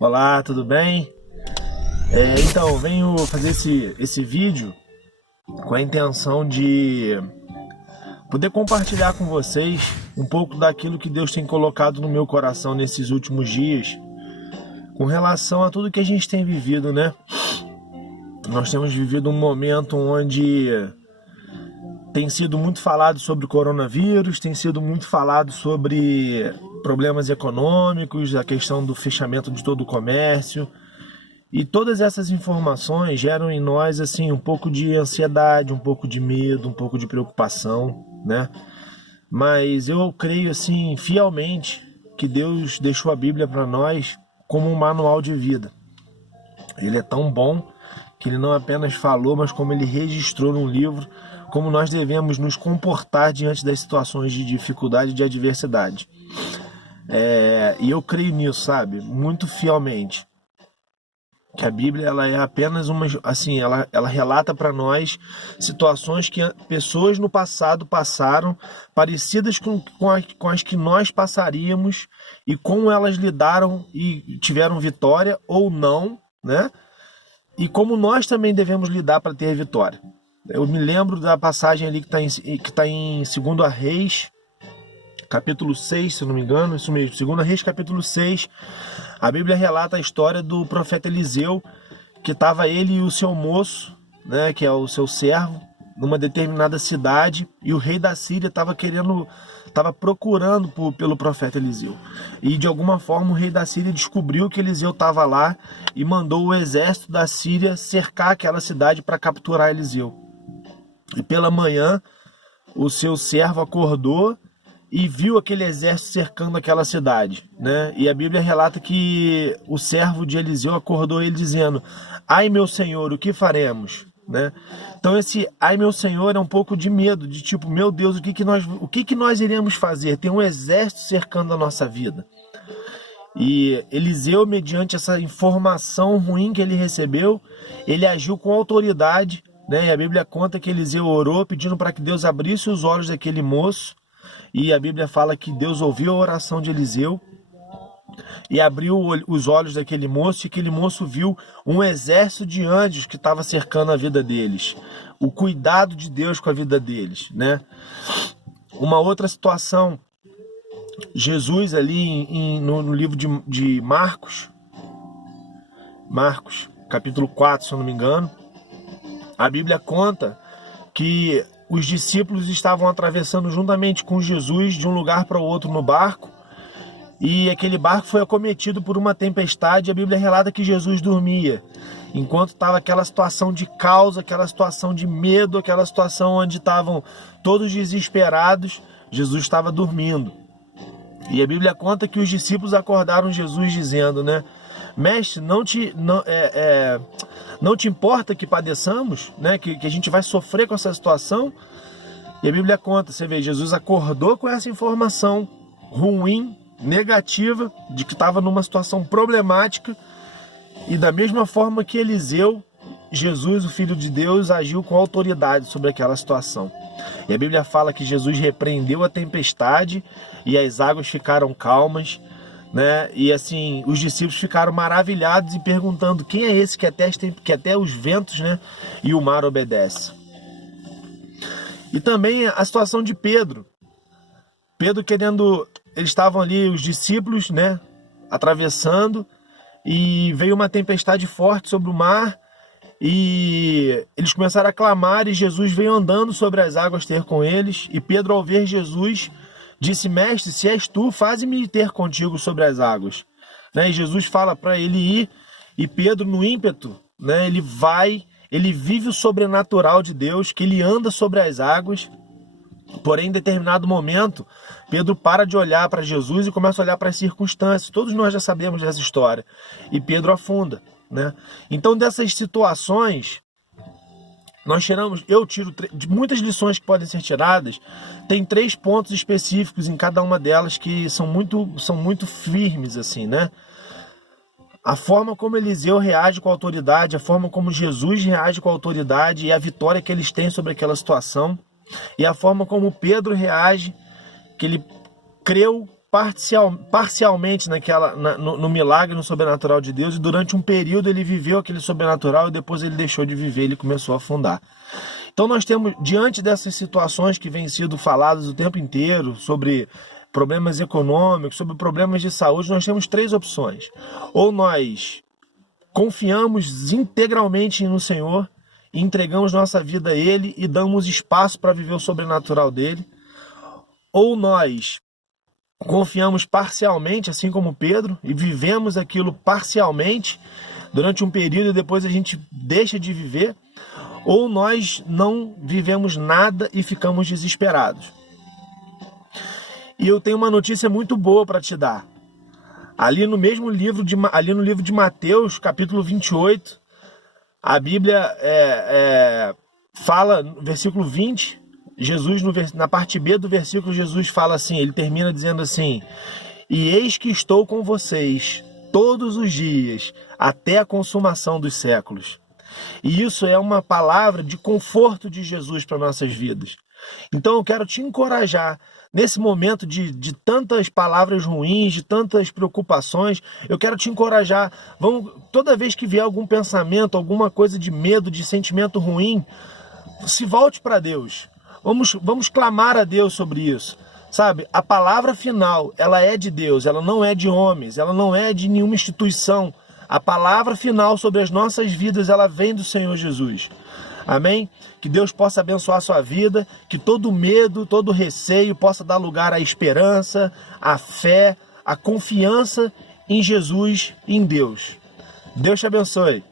Olá, tudo bem? Então, venho fazer esse vídeo com a intenção de poder compartilhar com vocês um pouco daquilo que Deus tem colocado no meu coração nesses últimos dias, com relação a tudo que a gente tem vivido, né? Nós temos vivido um momento onde tem sido muito falado sobre o coronavírus, tem sido muito falado sobre problemas econômicos, a questão do fechamento de todo o comércio. E todas essas informações geram em nós assim um pouco de ansiedade, um pouco de medo, um pouco de preocupação, né? Mas eu creio assim fielmente que Deus deixou a Bíblia para nós como um manual de vida. Ele é tão bom que ele não apenas falou, mas como ele registrou num livro como nós devemos nos comportar diante das situações de dificuldade e de adversidade. E eu creio nisso, sabe? Muito fielmente. Que a Bíblia ela é apenas uma... Assim, ela relata para nós situações que pessoas no passado passaram, parecidas com as que nós passaríamos, e como elas lidaram e tiveram vitória ou não, né? E como nós também devemos lidar para ter vitória. Eu me lembro da passagem ali que tá em 2 Reis, capítulo 6, se eu não me engano, isso mesmo, 2 Reis, capítulo 6, a Bíblia relata a história do profeta Eliseu, que estava ele e o seu moço, né, que é o seu servo, numa determinada cidade, e o rei da Síria estava procurando pelo profeta Eliseu. E de alguma forma o rei da Síria descobriu que Eliseu estava lá e mandou o exército da Síria cercar aquela cidade para capturar Eliseu. E pela manhã, o seu servo acordou e viu aquele exército cercando aquela cidade, né? E a Bíblia relata que o servo de Eliseu acordou ele dizendo: "Ai, meu senhor, o que faremos?", né? Então esse "ai, meu senhor" é um pouco de medo, de tipo, meu Deus, o que nós iremos fazer? Tem um exército cercando a nossa vida. E Eliseu, mediante essa informação ruim que ele recebeu, ele agiu com autoridade, né? E a Bíblia conta que Eliseu orou pedindo para que Deus abrisse os olhos daquele moço, e a Bíblia fala que Deus ouviu a oração de Eliseu e abriu os olhos daquele moço, e aquele moço viu um exército de anjos que estava cercando a vida deles, o cuidado de Deus com a vida deles, né? Uma outra situação, Jesus ali no livro de Marcos, capítulo 4, se eu não me engano, a Bíblia conta que os discípulos estavam atravessando juntamente com Jesus de um lugar para o outro no barco, e aquele barco foi acometido por uma tempestade, e a Bíblia relata que Jesus dormia. Enquanto estava aquela situação de caos, aquela situação de medo, aquela situação onde estavam todos desesperados, Jesus estava dormindo. E a Bíblia conta que os discípulos acordaram Jesus dizendo, né: "Mestre, não te importa que padeçamos, né? Que a gente vai sofrer com essa situação?" E a Bíblia conta, você vê, Jesus acordou com essa informação ruim, negativa, de que estava numa situação problemática, e da mesma forma que Eliseu, Jesus, o Filho de Deus, agiu com autoridade sobre aquela situação. E a Bíblia fala que Jesus repreendeu a tempestade e as águas ficaram calmas, né? E assim, os discípulos ficaram maravilhados e perguntando: quem é esse que até os ventos, né, e o mar obedece? E também a situação de Pedro. Eles estavam ali, os discípulos, né, atravessando, e veio uma tempestade forte sobre o mar, e eles começaram a clamar, e Jesus veio andando sobre as águas ter com eles, e Pedro, ao ver Jesus, disse: "Mestre, se és tu, faze-me ter contigo sobre as águas", né? E Jesus fala para ele ir, e Pedro, no ímpeto, né, ele vive o sobrenatural de Deus, que ele anda sobre as águas. Porém, em determinado momento, Pedro para de olhar para Jesus e começa a olhar para as circunstâncias. Todos nós já sabemos dessa história. E Pedro afunda, né? Então, dessas situações, eu tiro de muitas lições que podem ser tiradas. Tem 3 pontos específicos em cada uma delas que são muito firmes, assim, né? A forma como Eliseu reage com a autoridade, a forma como Jesus reage com a autoridade e a vitória que eles têm sobre aquela situação, e a forma como Pedro reage, que ele creu parcialmente no milagre, no sobrenatural de Deus, e durante um período ele viveu aquele sobrenatural e depois ele deixou de viver, ele começou a afundar. Então nós temos, diante dessas situações que vêm sido faladas o tempo inteiro, sobre problemas econômicos, sobre problemas de saúde, nós temos 3 opções. Ou nós confiamos integralmente no Senhor, e entregamos nossa vida a Ele e damos espaço para viver o sobrenatural dele. Ou nós confiamos parcialmente, assim como Pedro, e vivemos aquilo parcialmente durante um período e depois a gente deixa de viver. Ou nós não vivemos nada e ficamos desesperados. E eu tenho uma notícia muito boa para te dar. Ali no livro de Mateus, capítulo 28, a Bíblia fala, no versículo 20, Jesus, na parte B do versículo, Jesus fala assim, ele termina dizendo assim: e eis que estou com vocês todos os dias, até a consumação dos séculos. E isso é uma palavra de conforto de Jesus para nossas vidas. Então eu quero te encorajar, nesse momento de tantas palavras ruins, de tantas preocupações, eu quero te encorajar. Toda vez que vier algum pensamento, alguma coisa de medo, de sentimento ruim, se volte para Deus. Vamos clamar a Deus sobre isso. Sabe, a palavra final, ela é de Deus, ela não é de homens, ela não é de nenhuma instituição. A palavra final sobre as nossas vidas, ela vem do Senhor Jesus. Amém? Que Deus possa abençoar a sua vida, que todo medo, todo receio possa dar lugar à esperança, à fé, à confiança em Jesus e em Deus. Deus te abençoe.